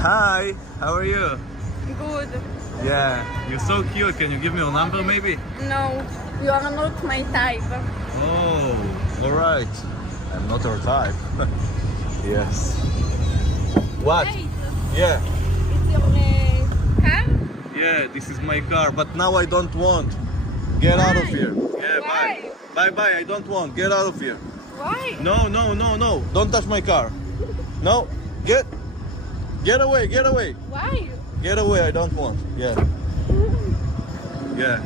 Hi, how are you? Good. Yeah, you're so cute. Can you give me your number maybe? No, you are not my type. Oh, alright. I'm not your type. Yes. What? Wait, Yeah. it's your car? Yeah, this is my car, but now I don't want. Get out of Why? here. Yeah, Why? bye. Bye, I don't want. Get out of here. Why? No. Don't touch my car. No, get away. Why? Get away, I don't want. Yeah. Yeah.